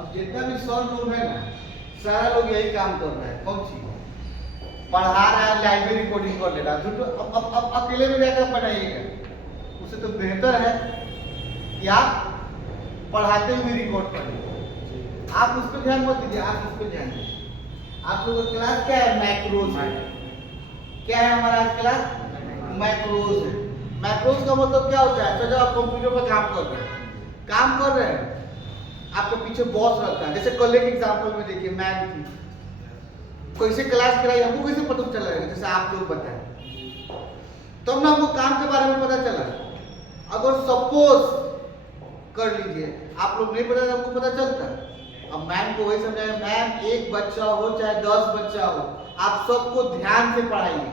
अब जितना भी सर लोग है ना, सारा लोग यही काम कर रहे हैं। कौन सी पढ़ा रहा है, लाइव में रिकॉर्डिंग कर ले रहा है। अब अकेले में जाकर बनाइएगा, उससे तो बेहतर है कि आप पढ़ाते हुए रिकॉर्ड करें। आप उस पर ध्यान मत दीजिए, आप उस पर ध्यान दीजिए। आप लोगों का क्लास क्या है? मैक्रोज है। क्या है हमारा क्लास? मैक्रोज है। मैक्रोज का मतलब क्या होता है? तो जब आप कंप्यूटर पर काम कर रहे हैं, आपके पीछे बॉस रहता है। जैसे कल के एग्जाम्पल में देखिए, मैम थी, कैसे क्लास कराई हमको कैसे पता चला है? जैसे आप लोग बताएं तब ना हमको काम के बारे में पता चला। अगर सपोज कर लीजिए आप लोग नहीं पता था, हमको पता चलता। अब मैम को वही समझाया, मैम एक बच्चा हो चाहे 10 बच्चा हो, आप सबको ध्यान से पढ़ाइए।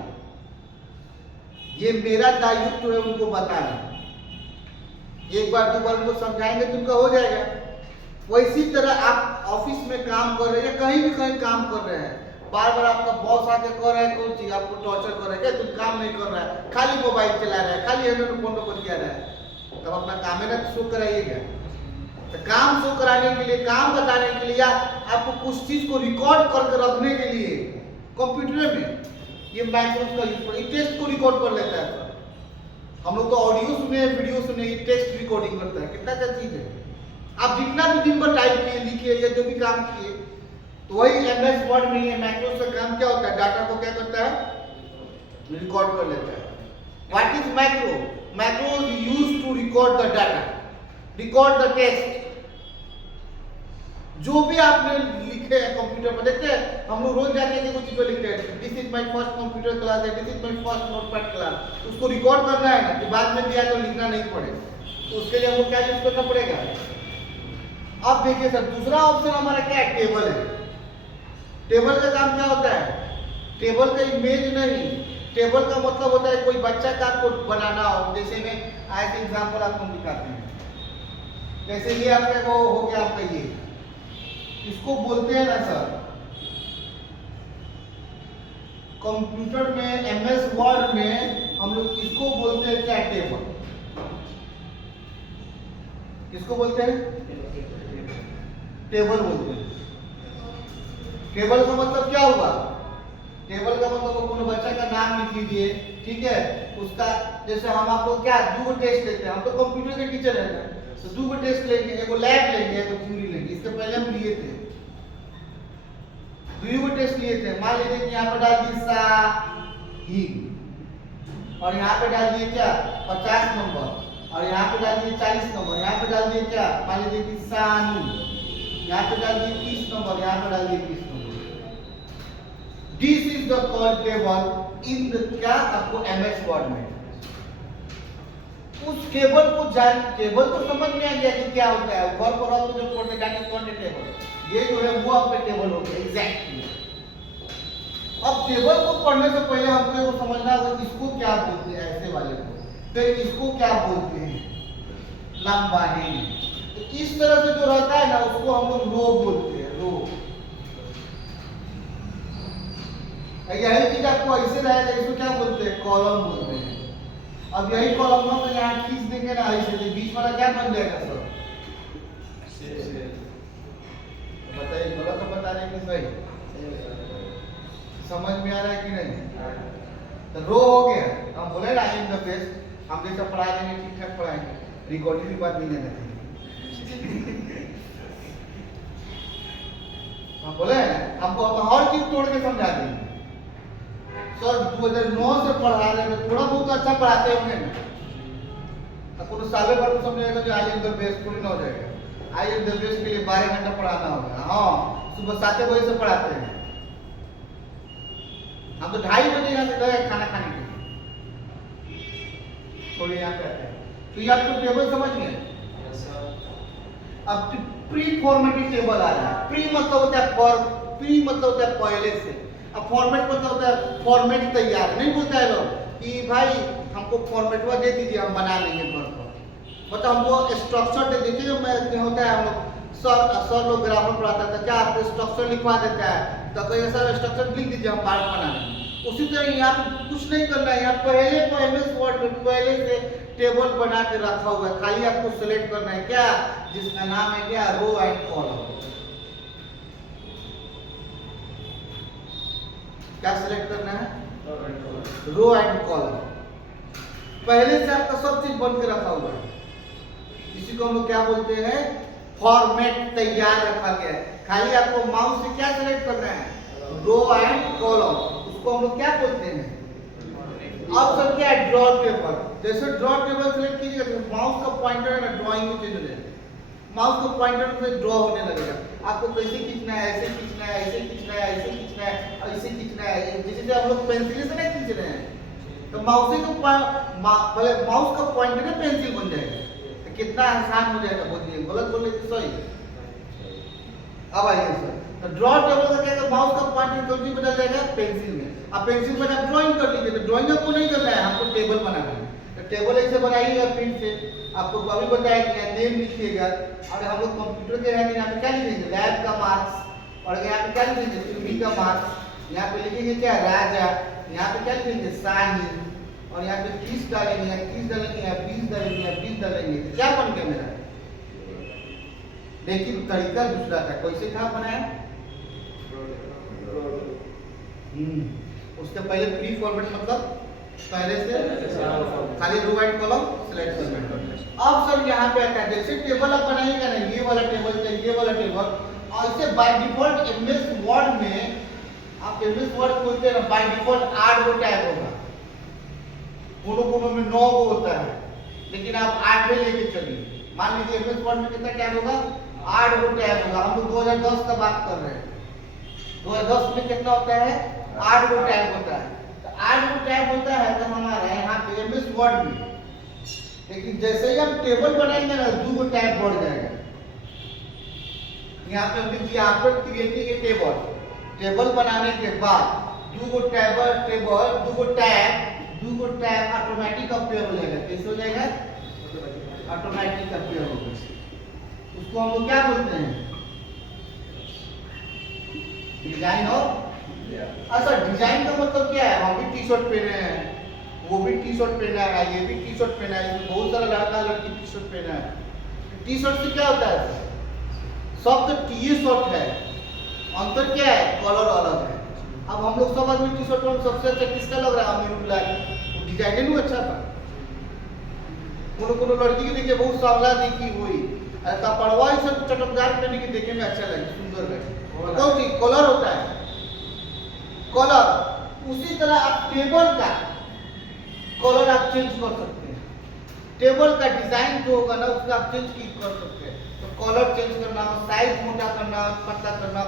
ये मेरा दायित्व है उनको बताना। एक बार दो बार उनको समझाएंगे तो उनका हो जाएगा। वैसी तरह आप ऑफिस में काम कर रहे हैं या कहीं भी कहीं काम कर रहे हैं, बार बार आपका बॉस आके कह रहा है कोई चीज, आपको टॉर्चर कर रहा है, क्या तुम काम नहीं कर रहा है, खाली मोबाइल चला रहा है, खाली फोन पर कुछ किया रहा है, तब अपना काम है ना शो कराइएगा। तो काम शो कराने के लिए, काम बताने के लिए, आपको कुछ चीज को रिकॉर्ड करके रखने के लिए कंप्यूटर में ये मैक्रोज का यूज करें। टेक्स्ट को रिकॉर्ड कर लेता है। हम लोग तो ऑडियो सुने, वीडियो सुने, ये टेक्स्ट रिकॉर्डिंग करता है। कितना अच्छा चीज है। आप जितना भी दिन भर टाइप किए, लिखे या जो भी काम किए, तो वही एमएस वर्ड में ये मैक्रोज का काम क्या होता है? डाटा को क्या करता है? रिकॉर्ड कर लेता है। What is macro? Macro is used to record the data, record the text. जो भी आपने लिखे हैं कंप्यूटर पर, देखते हैं हम लोग रोज जाके कुछ चीज लिखते हैं, this is my first computer class है, this is my first Notepad class. उसको रिकॉर्ड करना है ना कि बाद में दिया तो लिखना नहीं पड़े, तो उसके लिए हमको क्या यूज करना पड़ेगा? अब देखिए सर, दूसरा ऑप्शन हमारा क्या है? टेबल है। टेबल का काम क्या होता है? टेबल का इमेज नहीं, टेबल का मतलब होता है कोई बच्चा का आपको बनाना हो। जैसे मैं आज एग्जांपल आपको दिखाते हैं। जैसे ये आपका वो हो गया, आपका ये इसको बोलते हैं ना सर, कंप्यूटर में एमएस वर्ड में हम लोग इसको बोलते हैं क्या? टेबल। किसको बोलते हैं? टेबल बोलते हैं। टेबल का मतलब क्या हुआ? टेबल का मतलब कोनो बच्चा का नाम लिख लीजिए, ठीक है, उसका जैसे हम आपको क्या दो टेस्ट लेते हैं, हम तो कंप्यूटर के टीचर हैं ना, तो दो टेस्ट लेंगे, एगो लैब लेंगे, एगो थ्योरी लेंगे। इससे पहले हम लिए थे दो टेस्ट लिए थे। मान लीजिए कि यहाँ पर डाल दिए साही और यहाँ पे डाल दिए क्या 50 नंबर, और यहाँ पे डाल दिए 40 नंबर, यहाँ पे डाल दिए क्या, मान लीजिए कि सानी, यहाँ पे डाल दिए 30 नंबर, यहाँ पे डाल दिए 30 number. This is the called table in the क्या आपको एमएस वर्ड में। उस टेबल को जान, टेबल तो समझ में आ गया कि क्या होता है। वर्क और ऑल जो पढ़ते जाने कौन टेबल, ये जो है वो आपका टेबल हो गया एग्जैक्टली। अब टेबल को पढ़ने से पहले हमको ये समझना होगा इसको क्या बोलते हैं, ऐसे वाले को, फिर इसको क्या बोलते हैं, लंबाई। तो इस तरह से जो रहता है ना, उसको हम लोग रो बोलते हैं, रो। यही चीज आपको ऐसे रहेगा, इसको क्या बोलते हैं? कॉलम बोलते हैं। अब यही कॉलम को यहाँ खींच देंगे ना ऐसे, तो बीच वाला क्या बन जाएगा सर? बताइए, गलत तो बता रहे कि सही? समझ में आ रहा है कि नहीं? तो रो हो गया। हम बोले ना इन द बेस्ट, हम जैसा पढ़ा देंगे ठीक ठाक पढ़ाएंगे, रिकॉर्डिंग की बात नहीं करना चाहिए। हम बोले हमको हर चीज तोड़ के समझा देंगे। सर 2009 से पढ़ा रहे हैं, थोड़ा बहुत अच्छा पढ़ाते होंगे ना, तो सालों भर समझेगा कि आई एम द बेस्ट पूरी ना हो जाएगा। आई एम द बेस्ट के लिए 12 घंटा पढ़ाना होगा। हाँ, सुबह 7 बजे से पढ़ाते हैं, हम तो 2:30 बजे यहाँ से गए खाना खाने के लिए, थोड़ी यहाँ पे आते हैं। तो ये आपको टेबल समझ गए? अब प्री फॉर्मेटेड टेबल आ रहा है। प्री मतलब होता है प्री मतलब होता है पहले से, अब फॉर्मेट मतलब होता है फॉर्मेट तैयार। नहीं बोलता है लोग कि भाई हमको फॉर्मेटवा दे दीजिए, हम बना लेंगे घर पर, मतलब हमको स्ट्रक्चर दे दीजिए। जो मैं होता है हम लोग सर लोग ग्रामर पढ़ाता था, क्या आपको स्ट्रक्चर लिखवा देता है, तो कोई ऐसा स्ट्रक्चर लिख दीजिए, हम पार्ट बना लेंगे। उसी तरह यहाँ पे कुछ नहीं करना है, यहाँ पहले तो एमएस वर्ड में पहले से टेबल बना के रखा हुआ है, खाली आपको सेलेक्ट करना है क्या, जिसका नाम है क्या, रो एंड कॉलम। क्या सेलेक्ट करना है, रो एंड कॉलम। पहले से आपका सब चीज बन के रखा हुआ है, इसी को हम लोग क्या बोलते हैं, फॉर्मेट तैयार रखा गया है। खाली आपको माउस से क्या सेलेक्ट करना है, रो एंड कॉलम, उसको हम लोग क्या बोलते हैं। अब सर क्या है, ड्रॉ टेबल। जैसे ड्रॉ टेबल सेलेक्ट कीजिएगा तो माउस का पॉइंटर है ना, ड्राइंग में चेंज हो जाएगा, माउस का पॉइंटर से ड्रॉ होने लगेगा। आपको कैसे खींचना है, ऐसे खींचना है, ऐसे खींचना है, ऐसे खींचना है, ऐसे खींचना है। जैसे हम लोग पेंसिल से नहीं खींच रहे हैं, तो माउस का माउस का पॉइंटर में पेंसिल बन जाएगा। तो कितना आसान हो जाएगा, बोलिए गलत बोले तो सही। अब आइए सर, तो ड्रॉ टेबल का क्या है, माउस का पॉइंटर कौन सी बदल जाएगा, पेंसिल में। अब पेंसिल में आप ड्राइंग कर लीजिए, तो ड्राइंग आपको नहीं करना है, आपको टेबल बनाना है। तो टेबल ऐसे बनाइएगा प्रिंट से, आपको अभी बताया कि नेम लिखिएगा। और हम लोग कंप्यूटर के हैं, यहाँ पे क्या लिखेंगे, लैब का मार्क्स, और यहाँ पे क्या लिखेंगे, टीवी का मार्क्स। यहाँ पे लिखेंगे क्या, राजा। यहाँ पे क्या लिखेंगे, शाही। और यहाँ पे 30 डालेंगे, 30 डालेंगे, 20 डालेंगे, 20 डालेंगे। तो क्या बन गया मेरा, लेकिन तरीका दूसरा था। कैसे था बनाया, उसके पहले प्री फॉर्मेट, मतलब पहले से खाली रो एंड कॉलम सेलेक्ट करना। अब सर यहाँ पे आता है, जैसे टेबल आप बनाइएगा ना, ये वाला टेबल चाहिए, ये वाला टेबल, और इसे बाय डिफॉल्ट एमएस वर्ड में, आप एमएस वर्ड खोलते हैं ना, बाय डिफॉल्ट 8 गो टैब होगा, कोनो में 9 गो होता है, लेकिन आप 8 में लेके चलिए। मान लीजिए एमएस वर्ड में कितना टैब होगा, 8 गो टैब होगा। हम लोग 2010 का बात कर रहे हैं, 2010 में कितना होता है, 8 गो टैब होता है। तो 8 गो टैब होता है तो हमारा यहाँ पे एमएस वर्ड में, लेकिन जैसे ही हम टेबल बनाएंगे ना, 2 गो टैब बढ़ जाएगा। यहाँ पे हम देखिए, after creating a table, table बनाने के बाद 2 गो टेबल 2 गो टैब ऑटोमेटिक अपीयर हो जाएगा। कैसे हो जाएगा, ऑटोमेटिक अपीयर होगा। उसको हम लोग क्या बोलते हैं, डिजाइन। और अच्छा, डिजाइन का मतलब क्या है, हम भी टी शर्ट पहने हैं, वो भी टी शर्ट पहना है, ये भी टी शर्ट पहना है, इसमें बहुत सारा लड़का लड़की टी शर्ट पहना है। टी शर्ट से क्या होता है, सब तो टी शर्ट है, अंतर क्या है, कलर अलग है। अब हम लोग सब आदमी टी शर्ट में सबसे अच्छा किसका लग रहा है, अमीर ब्लैक, डिजाइन नहीं अच्छा था। कोनो लड़की की देखिए बहुत सांवला दिखी हुई, कपड़वा ही सब चटकदार पहने के देखे में अच्छा लगे, सुंदर लगे, कौन सी कलर होता है, कलर। उसी तरह आप टेबल का कलर आप चेंज कर सकते हैं, टेबल का डिजाइन जो होगा ना, उसका आप चेंज कर सकते हैं। तो कलर चेंज करना हो, साइज मोटा करना, पतला करना,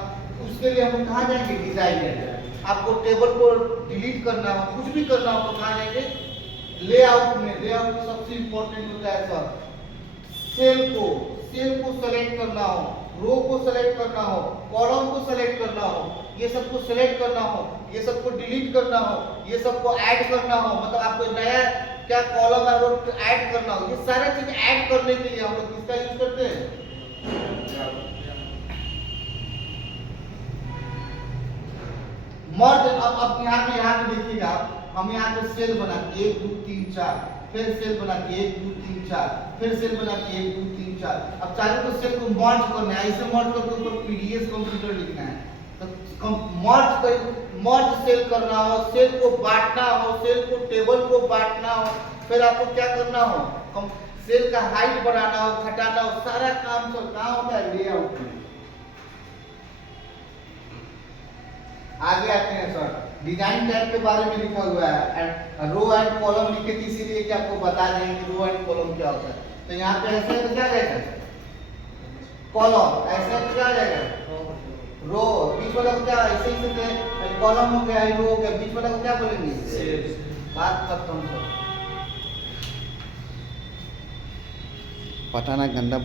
उसके लिए हम कहाँ जाएंगे, डिजाइन में। आपको टेबल को डिलीट करना हो, कुछ भी करना हो, तो कहाँ जाएंगे, लेआउट में। लेआउट में सबसे इंपॉर्टेंट होता है सर, सेल को सेलेक्ट करना हो, रो को सेलेक्ट करना हो, कॉलम को सेलेक्ट करना हो, ये सबको सेलेक्ट करना हो, ये सबको डिलीट करना हो, ये सबको ऐड करना हो, मतलब आपको नया क्या कॉलम और रो ऐड करना हो, ये सारा चीज ऐड करने के लिए हम लोग किसका यूज करते हैं, मर्ज। अब यहाँ पे देखिएगा, हम यहाँ पे सेल बना 1 2 3 4, फिर सेल बना 1 2 3 4, फिर सेल बना 1 2 3 4। अब चारों को सेल को मर्ज करना है, ऐसे मर्ज करके ऊपर पीडीएफ कंप्यूटर लिखना है। तो मर्ज सेल करना हो, सेल को बांटना हो, सेल को टेबल को बांटना हो, फिर आपको क्या करना हो, सेल का हाइट बढ़ाना हो, घटाना हो, सारा काम सब कहाँ होता है, लेआउट में। आगे आते हैं सर, डिजाइन टैब के बारे में लिखा हुआ है, रो एंड कॉलम लिखे थे इसीलिए कि आपको बता देंगे कि रो एंड कॉलम क्या होता है। तो यहाँ पे ऐसे तो क्या जाएगा, कॉलम, ऐसे तो क्या जाएगा, रो, बीच वाला को क्या, ऐसे ही से कॉलम हो गया, रो हो गया, बीच वाला को क्या बोलेंगे, बात खत्म सर। पटाना गंदा